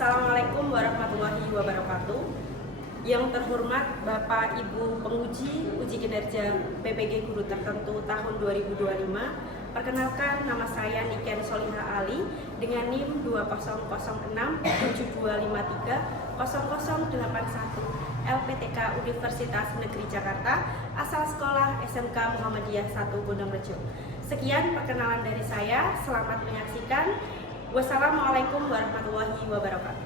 Assalamualaikum warahmatullahi wabarakatuh. Yang terhormat Bapak Ibu penguji uji kinerja PPG Guru Tertentu tahun 2025. Perkenalkan, nama saya Niken Soliha Ali dengan NIM 200672530081 LPTK Universitas Negeri Jakarta, asal sekolah SMK Muhammadiyah 1 Bondorejo. Sekian perkenalan dari saya, selamat menyaksikan. Wassalamualaikum warahmatullahi wabarakatuh.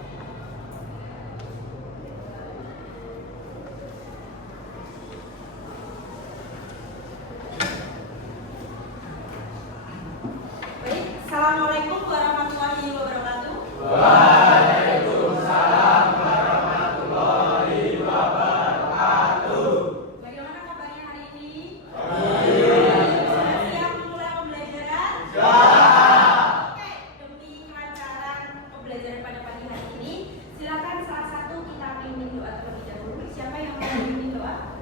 Baik, assalamualaikum warahmatullahi wabarakatuh. Waalaikumsalam warahmatullahi wabarakatuh. Bagaimana kabarnya hari ini? Baik. Sudah siap memulai pembelajaran? Oke, demi kelancaran pembelajaran pada pagi hari ini, silakan salah satu kita pimpin doa terlebih dahulu. Siapa yang mau pimpin doa?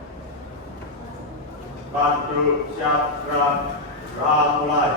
Bantu siap gerak mulai.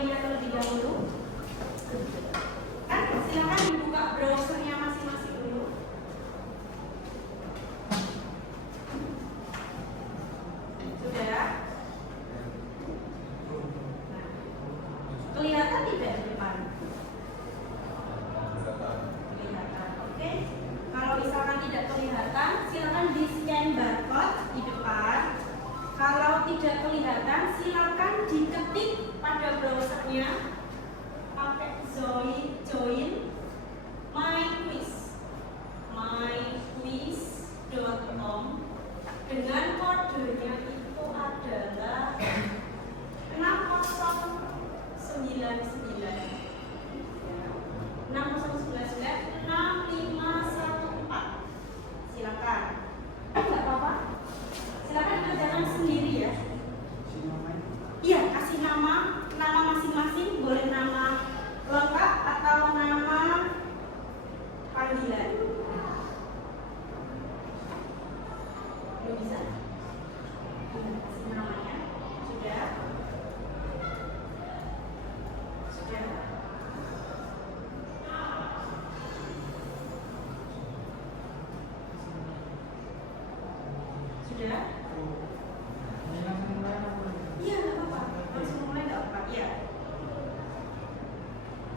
memulainya terlebih dahulu? Kan silakan dibuka browsernya masing-masing dulu. Sudah? Nah, kelihatan tidak di depan? Kelihatan. Oke. Kalau misalkan tidak kelihatan, silakan di scan barcode di depan. Kalau tidak kelihatan, silakan diketik pada browsernya pakai join myquiz.com dengan kodenya itu adalah 6099 6514. Silakan. Enggak apa-apa. Silakan kerjakan sendiri ya. Iya, kasih nama masing-masing, boleh nama lengkap atau nama panggilan. Belum bisa? Kasih namanya. Sudah? Sudah? Sudah? Iya, nggak apa-apa. Langsung mulai nggak apa-apa. Iya.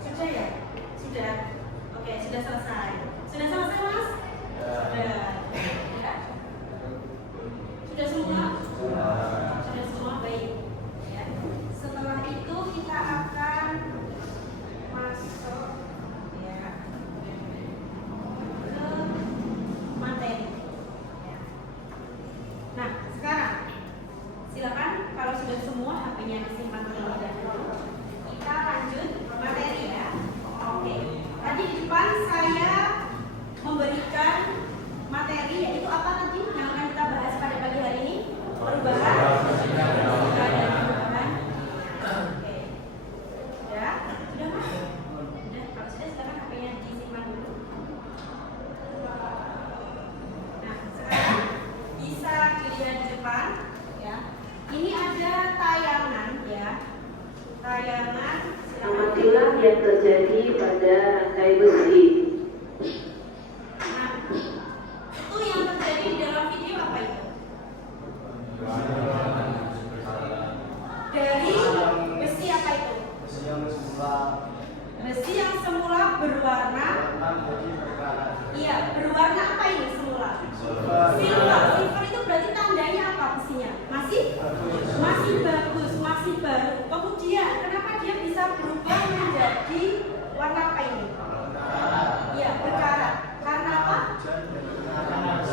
Sudah ya? Sudah. Oke, sudah selesai. Sudah selesai, Mas? Sudah. Ya. Sudah semua? Sudah semua, baik. Ya. Setelah itu kita akan masuk ya ke materi. Ya. Nah, sekarang silakan kalau sudah semua HP-nya disimpan terlebih dahulu. Kita lanjut ke materi ya. Oke. Tadi di depan saya memberikan materi, yaitu apa tadi yang akan kita bahas pada pagi hari ini? Perubahan. Perubahan. Oke. Sudah? Sudah, Mas? Sudah. Kalau sudah, silakan HP-nya disimpan dulu. Nah, sekarang bisa dilihat di depan ya. Ini ada tayangan ya. Tayangan. Amatilah yang terjadi pada rantai besi. Nah, itu yang terjadi di dalam video apa itu? Dari besi apa itu? Besi yang semula berwarna. Iya, berwarna apa ini semula? Silver. Silver itu berarti tandanya apa besinya? Masih bagus, masih baru. Kemudian kenapa dia bisa berubah menjadi warna apa ini? Iya, berkarat. Karena apa?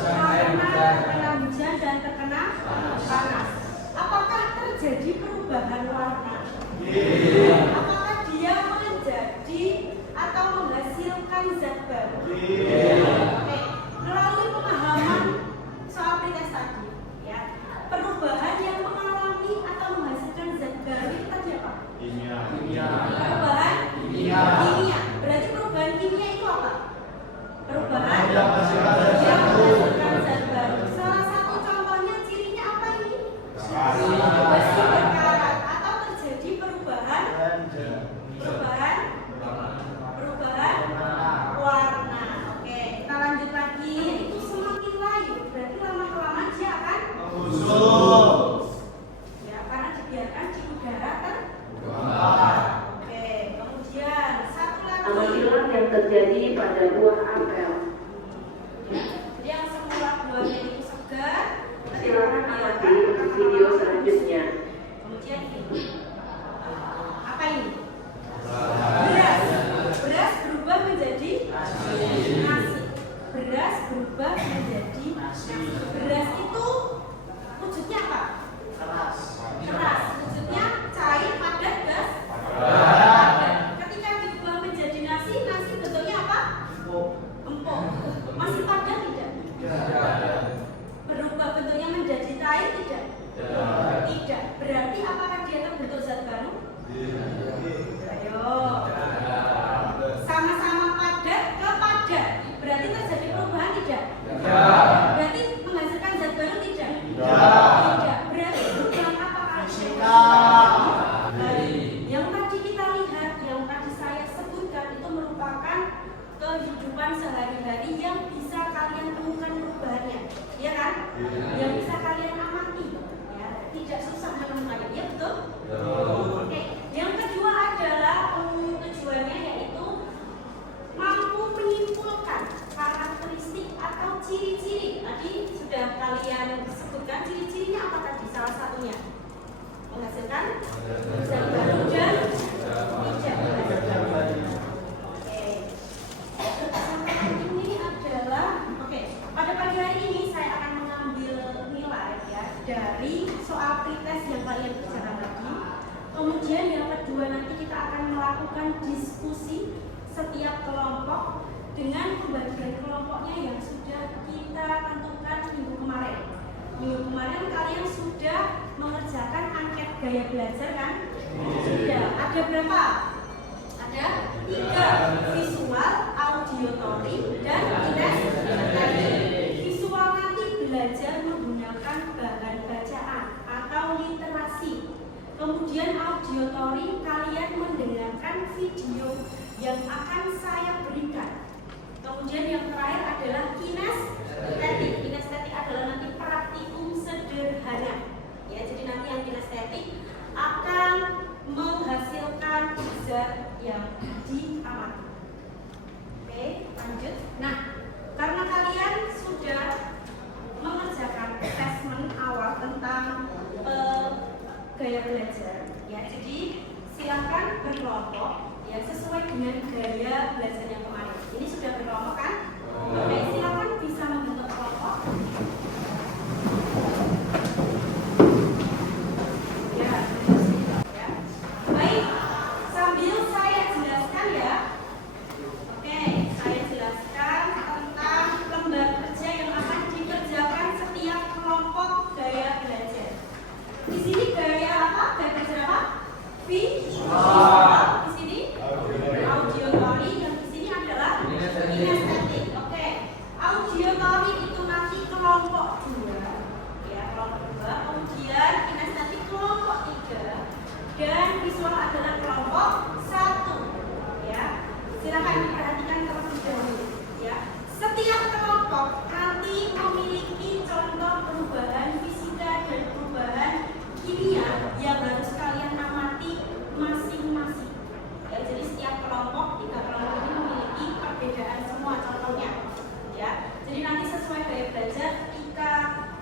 Karena terkena hujan dan terkena panas. Apakah terjadi perubahan warna? Apakah dia menjadi atau menghasilkan zat baru? Oke, melalui pemahaman soal pretest tadi, ya, perubahan yang mengalami atau menghasilkan zat baru itu tadi apa? Perubahan kimia. Berarti perubahan kimia itu apa? Perubahan yang menghasilkan zat baru. Salah satu contohnya cirinya apa ini? Besi berkarat atau terjadi perubahan warna. Oke, kita lanjut lagi. Itu semakin layu, berarti lama-kelamaan dia akan ya, karena dibiarkan di udara terbakar. Oke, kemudian satu lagi. Amatilah yang terjadi pada buah apel. Jadi yang semula buahnya itu segar, Silakan amati video selanjutnya. kemudian ini apa ini? Beras berubah menjadi nasi. Beras berubah menjadi nasi. Beras itu wujudnya apa? Keras. Wujudnya cair, padat, gas. Ketika diubah menjadi nasi, nasi bentuknya apa? Empuk. Masih padat tidak? Berubah bentuknya menjadi cair tidak? Tidak. Berarti apakah dia terbentuk zat baru? Ayo. Sama-sama padat ke padat. Berarti terjadi perubahan tidak? Berarti menghasilkan zat baru tidak? Tidak. Berarti perubahan apa kalau yang tadi karakteristik atau ciri-ciri. Tadi sudah kalian sebutkan ciri-cirinya apa tadi? Salah satunya menghasilkan zat baru dan tidak menghasilkan. Ini adalah pada pagi hari ini saya akan mengambil nilai ya dari soal pretest yang kalian kerjakan tadi. Kemudian yang kedua nanti kita akan melakukan diskusi setiap kelompok dengan pembagian kelompoknya yang sudah kita tentukan minggu kemarin. Minggu kemarin kalian sudah mengerjakan angket gaya belajar kan? Sudah. Ada berapa? Ada 3, visual, auditory, dan kinestetik. Visual nanti belajar menggunakan bahan bacaan atau literasi. Kemudian auditory kalian mendengarkan video yang akan saya berikan. Kemudian yang terakhir adalah kinestetik. Kinestetik adalah nanti praktikum sederhana. Ya, jadi nanti yang kinestetik akan menghasilkan zat yang diamati. Oke, lanjut. Nah, karena kalian sudah mengerjakan assessment awal tentang gaya belajar, ya, jadi silakan berkelompok ya sesuai dengan gaya belajar yang kemarin. Ini sudah berkelompok kan? Oke, silakan bisa membentuk kelompok. Ya. Baik, sambil saya jelaskan ya. Oke, saya jelaskan tentang lembar kerja yang akan dikerjakan setiap kelompok gaya belajar. Di sini gaya apa? Gaya belajar apa? Visual. Di sini auditory, yang di sini adalah kinestetik. Oke, auditory itu nanti kelompok 2, ya kelompok 2. Kemudian kinestetik kelompok 3, dan visual adalah kelompok 1. Ya, silakan diperhatikan terlebih dahulu. Ya, setiap kelompok nanti memiliki contoh perubahan fisika dan perubahan kimia yang harus kalian amati masing-masing. Ya, jadi setiap kelompok, 3 kelompok ini memiliki perbedaan semua contohnya. Ya, jadi nanti sesuai gaya belajar, ketika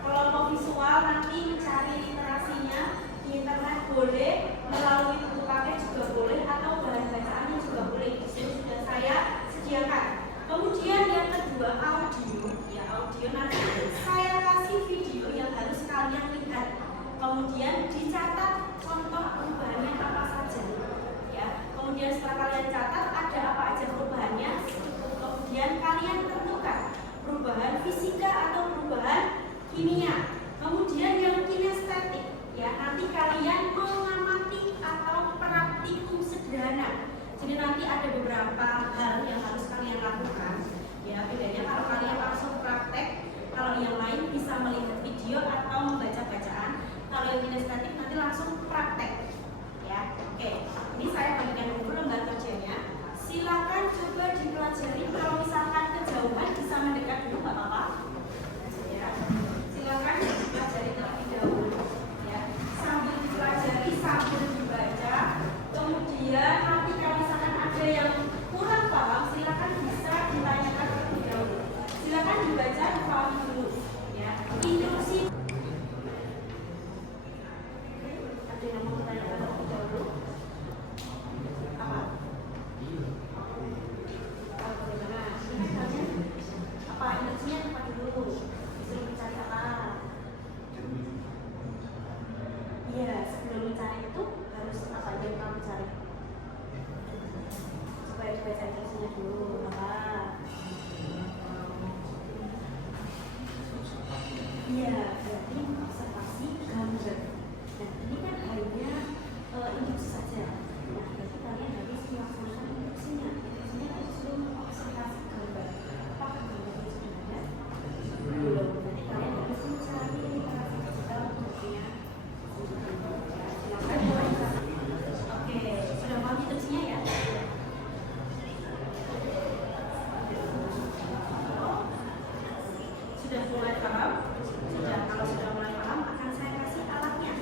kelompok visual nanti mencari literasinya di internet boleh, melalui buku paket juga boleh, atau bahan bacaannya juga boleh. Di sini sudah saya sediakan. Kemudian yang kedua audio, ya audio nanti saya kasih video yang harus kalian lihat. Kemudian dicatat contoh perubahannya apa saja. Ya, kemudian setelah kalian catat ada apa aja perubahannya, kemudian kalian tentukan perubahan fisika atau perubahan kimia. Kemudian yang kinestetik, ya nanti kalian mengamati atau praktikum sederhana. Jadi nanti ada beberapa hal yang harus kalian lakukan. Ya, bedanya kalau kalian langsung praktek, kalau yang lain bisa melihat video atau membaca bacaan. Kalau yang kinestetik nanti langsung praktek. Ya, oke. Ini saya bagikan dulu lembar kerjanya. Silakan coba dipelajari. Kalau misalkan kejauhan bisa mendekat dulu, nggak apa-apa. Ya, silakan dipelajari terlebih dahulu. Ya, sambil dipelajari, sambil dibaca. Kemudian nanti kalau misalkan ada yang kurang paham, silakan bisa ditanyakan terlebih dahulu. Silakan dibaca, dipahami dulu. Ya, instruksi. Ada yang mau ditanyakan terlebih dahulu? Apa? Bagaimana? Ini kalian apa instruksinya apa dulu? Disuruh mencari apa? Iya, sebelum mencari itu harus apa yang kamu cari? Supaya dibaca instruksinya dulu. Apa? Iya, berarti observasi gambar. Nah, ini kan hanya induksi saja. Nah, berarti kalian harus melaksanakan induksinya. Induksinya harus disuruh mengobservasi gambar. Apakah gambar itu sudah ada? Belum. Berarti kalian harus mencari literasi digital bentuknya. Silakan mulai. Oke, sudah paham induksinya ya? Sudah mulai paham? Sudah. Kalau sudah mulai paham, akan saya kasih alatnya.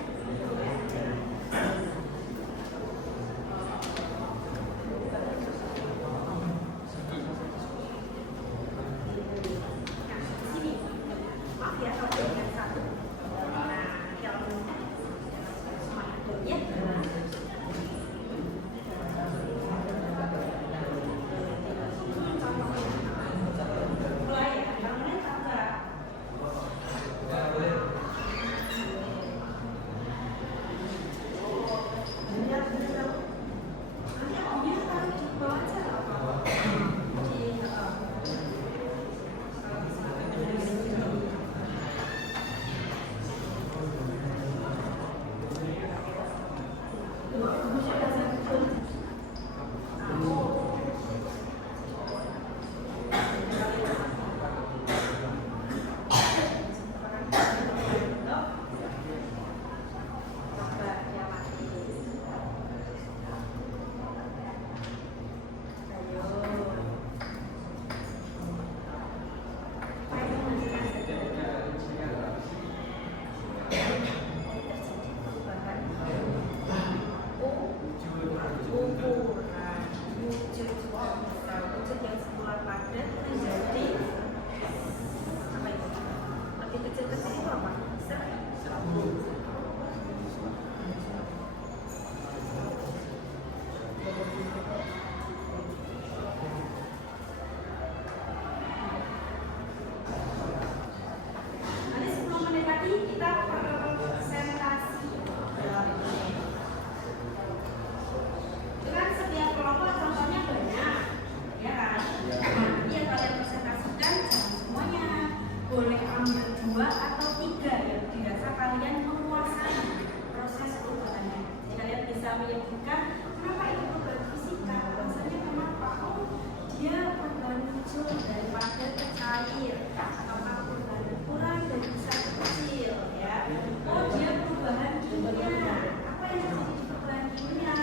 2 atau 3 yang dirasa kalian menguasai proses perubahannya. Jadi kalian bisa menyebutkan kenapa itu perubahan fisika, alasannya kenapa. Oh, dia perubahan muncul daripada ke cair atau perubahan kurang dari besar ke kecil, ya. Oh, dia perubahan kimia. Apa yang terjadi di perubahan kimia?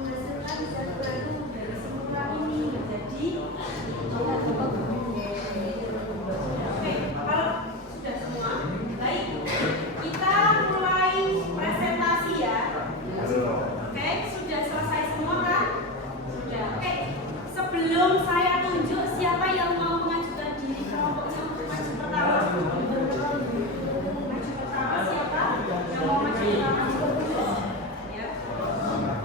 Menghasilkan zat baru dari semula ini menjadi Oke, kalau sudah semua, baik, kita mulai presentasi ya. Oke, sudah selesai semua kan? Sudah. Oke, sebelum saya tunjuk siapa yang mau mengajukan diri kelompoknya untuk maju pertama. Maju pertama siapa? Yang mau maju pertama? Ya.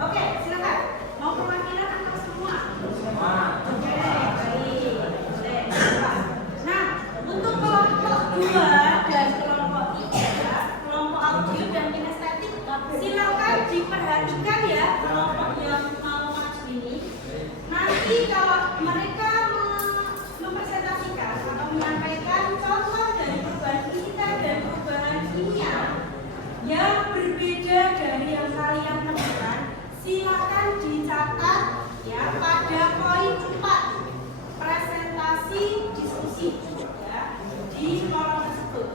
Oke, silakan. Mau perwakilan atau semua? Oke, baik. Boleh. Nah, untuk kelompok 2 dan kelompok 3, kelompok audio dan kinestetik, silakan diperhatikan ya kelompok yang mau maju ini. Nanti kalau mereka mempresentasikan atau menyampaikan contoh dari perubahan fisika dan perubahan kimia yang berbeda dari yang kalian temukan, silakan dicatat ya pada poin 4 presentasi diskusi ya di kolom tersebut.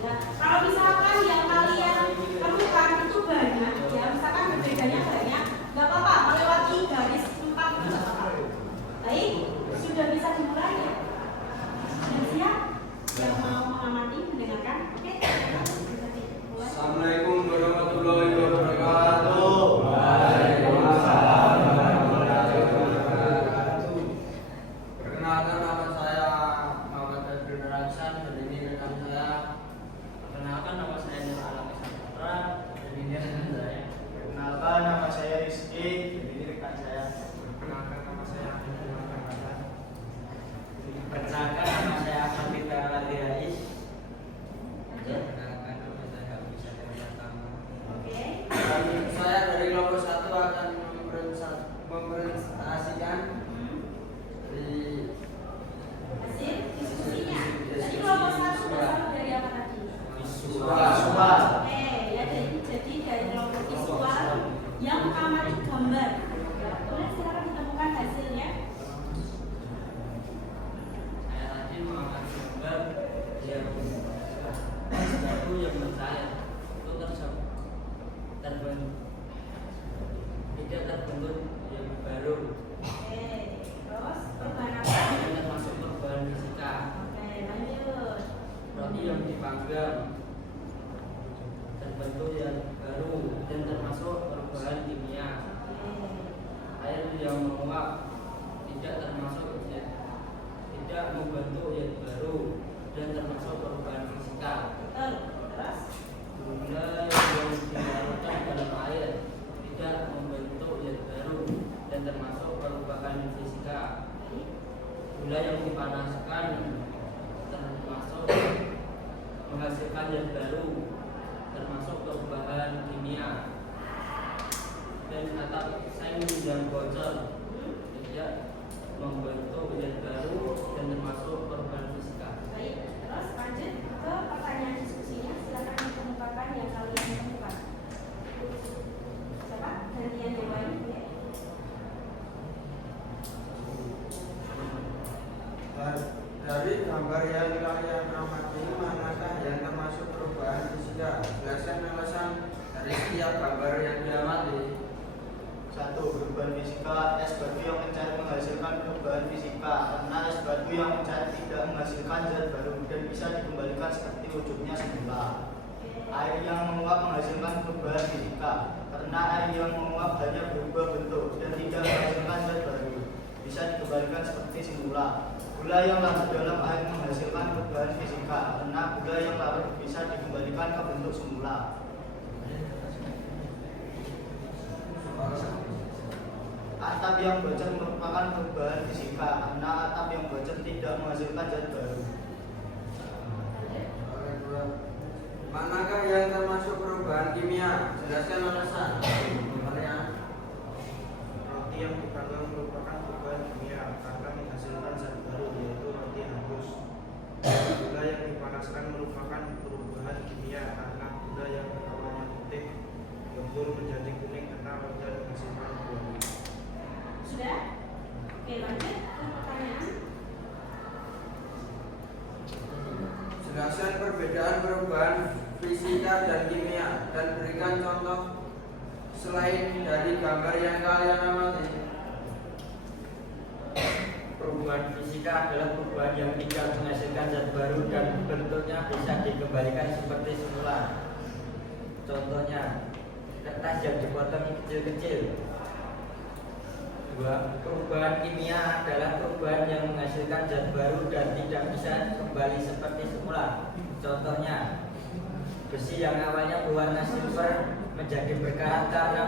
Ya, kalau misalkan yang kalian temukan itu banyak, ya misalkan berbedanya banyak, nggak apa-apa, melewati garis 4 itu nggak apa-apa. Baik, sudah bisa dimulai ya? Sudah siap? Yang mau mengamati, mendengarkan? Oke? Assalamualaikum warahmatullahi wabarakatuh. Waalaikumsalam warahmatullahi wabarakatuh. Perkenalkan, nama saya Muhammad Febri Hasan dan ini rekan saya. Perkenalkan, nama saya Nur Alam Saputra dan ini rekan saya. Perkenalkan, nama saya Rizky. Ini rekan saya. Perkenalkan, nama saya Muhammad Hasan. Perkenalkan, nama saya Ahmad Fitra Rais. Perkenalkan, nama saya Abu Syahir Yatama. Oke. Dan saya dari kelompok 1 akan mempresentasikan di Hasil diskusinya. Tadi kelompok 1 berasal dari apa tadi? visual. Oke, ya jadi dari kelompok visual yang mengamati gambar. Ya, boleh silakan ditemukan hasilnya. Saya tadi mengamati gambar yang satu yang mencair itu terbentuk tidak terbentuk yang baru. Oke, terus perubahan apa? Yang termasuk perubahan fisika. Oke, lanjut. Roti yang dipanggang terbentuk yang baru dan termasuk perubahan kimia. Oke. Air yang menguap tidak termasuk tidak membentuk yang baru dan termasuk perubahan fisika. Betul. Terus Gula yang dilarutkan dalam air tidak membentuk yang baru dan termasuk perubahan fisika. baik. Gula yang dipanaskan termasuk menghasilkan yang baru termasuk perubahan kimia. Dan atap seng yang bocor tidak membentuk yang baru dan termasuk perubahan fisika. Baik. Terus lanjut ke pertanyaan diskusinya. Silakan dikemukakan yang kalian temukan. Siapa? Gantian yang lain. Ya. Dari gambar yang kalian amati, manakah yang termasuk perubahan fisika? Jelaskan alasan dari setiap gambar yang diamati. 1. Perubahan fisika. Es batu yang mencair menghasilkan perubahan fisika karena es batu yang mencair tidak menghasilkan zat baru dan bisa dikembalikan seperti wujudnya semula. Air yang menguap menghasilkan perubahan fisika karena air yang menguap hanya berubah bentuk dan tidak menghasilkan zat baru, bisa dikembalikan seperti semula. Gula yang larut dalam air menghasilkan perubahan fisika karena gula yang larut bisa dikembalikan ke bentuk semula. Atap yang bocor merupakan perubahan fisika karena atap yang bocor tidak menghasilkan zat baru. Manakah yang termasuk perubahan kimia? Jelaskan alasan. Roti yang dipanggang merupakan perubahan kimia karena menghasilkan zat baru yaitu roti hangus. Gula yang memanaskan merupakan perubahan kimia karena gula yang awalnya putih gembur menjadi kuning karena wajar menghasilkan buah. Sudah? Oke, lanjut ke pertanyaan. Jelaskan perbedaan perubahan fisika dan kimia dan berikan contoh selain dari gambar yang kalian amati. Perubahan fisika adalah perubahan yang tidak menghasilkan zat baru dan bentuknya bisa dikembalikan seperti semula. Contohnya, kertas yang dipotong kecil-kecil. 2. Perubahan kimia adalah perubahan yang menghasilkan zat baru dan tidak bisa kembali seperti semula. Contohnya, besi yang awalnya berwarna silver menjadi berkarat karena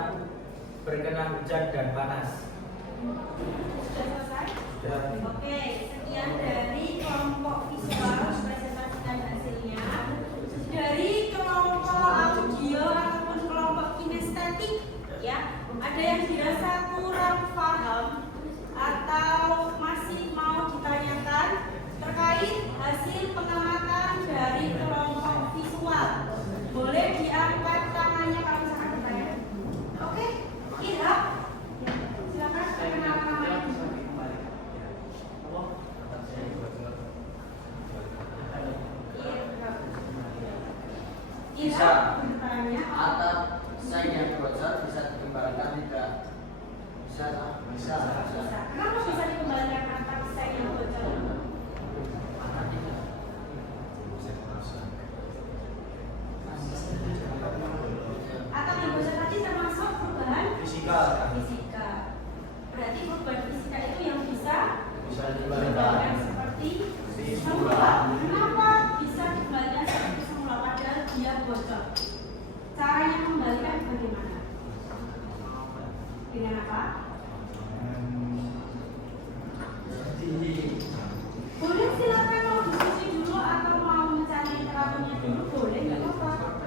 berkena hujan dan panas. Sudah selesai? Dan Oke, sekian dari kelompok visual presentasikan hasilnya. Dari kelompok audio ataupun kelompok kinestetik, ya, ada yang dirasa kurang paham atau masih mau ditanyakan terkait hasil pengamatan dari kelompok visual? Boleh diangkat tangannya kalau misalkan bertanya. Oke, Irham, silakan perkenalkan namanya. Bisa. Bertanya. Atap seng yang bocor bisa dikembalikan tidak? Bisa. Bisa. Bisa. Kenapa bisa dikembalikan atap seng yang bocor? Atap yang bocor tadi termasuk perubahan Fisika. fisika. Berarti perubahan fisika itu yang bisa Bisa dikembalikan dikembalikan. seperti Semula. Kenapa bisa dikembalikan seperti semula padahal dia bocor? Caranya kembalikan bagaimana? Dengan apa? Boleh silakan mau diskusi dulu atau mau mencari terapinya dulu, boleh nggak apa-apa.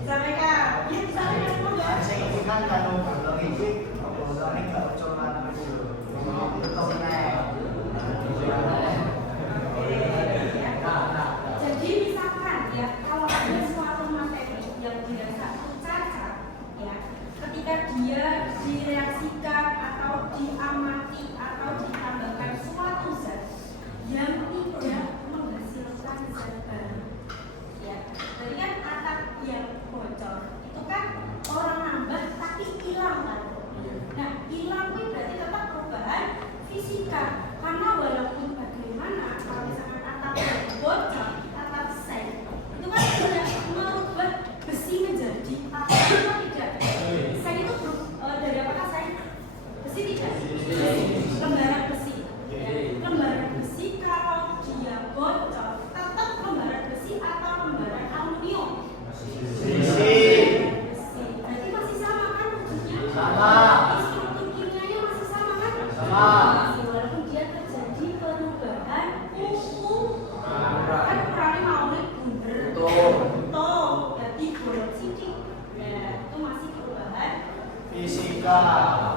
Disampaikan, ya disampaikan monggo. Saya ini kan kalau bolong ini, bolongnya nggak bocoran. Jadi misalkan ya, kalau ada suatu materi yang dirasa cacat, ya, ketika dia direaksikan atau diamati atau ditambahkan suatu zat yang tidak menghasilkan zat baru, ya, jadi kan atap yang bocor itu kan orang nambah tapi hilang kan? Nah, hilang itu berarti tetap perubahan fisika karena walaupun bagaimana kalau misalkan atap yang bocor, atap seng itu kan sudah merubah besi menjadi apa atau tidak? Seng itu dari apakah seng? Besi tidak? Lembaran besi. Ya, lembaran besi kalau dia bocor tetap lembaran besi atau lembaran aluminium? Besi. Besi. Berarti masih sama kan wujudnya? Sama. Struktur kimianya masih sama kan? Sama. Masih, walaupun dia terjadi perubahan kuku. Kan ukurannya mau nih bunder. Betul. Jadi bolong sidik. Ya, itu masih perubahan. Fisika.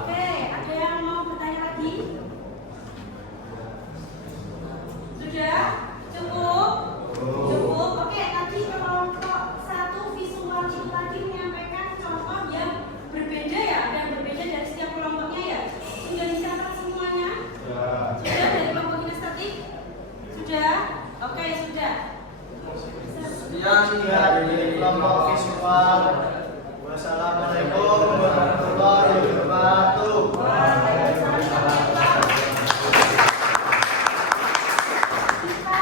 Oke, ada yang mau bertanya lagi? Sudah? Cukup? Cukup. Oke, tadi kelompok satu visual itu tadi menyampaikan contoh yang berbeda ya, dan berbeda dari setiap kelompoknya ya. Sudah dicatat semuanya? Sudah dari kelompok kinestetik? Sudah? Oke, sudah. Sekian dari kelompok visual. Wassalamualaikum warahmatullahi wabarakatuh. Kita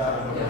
Waalaikumsalam.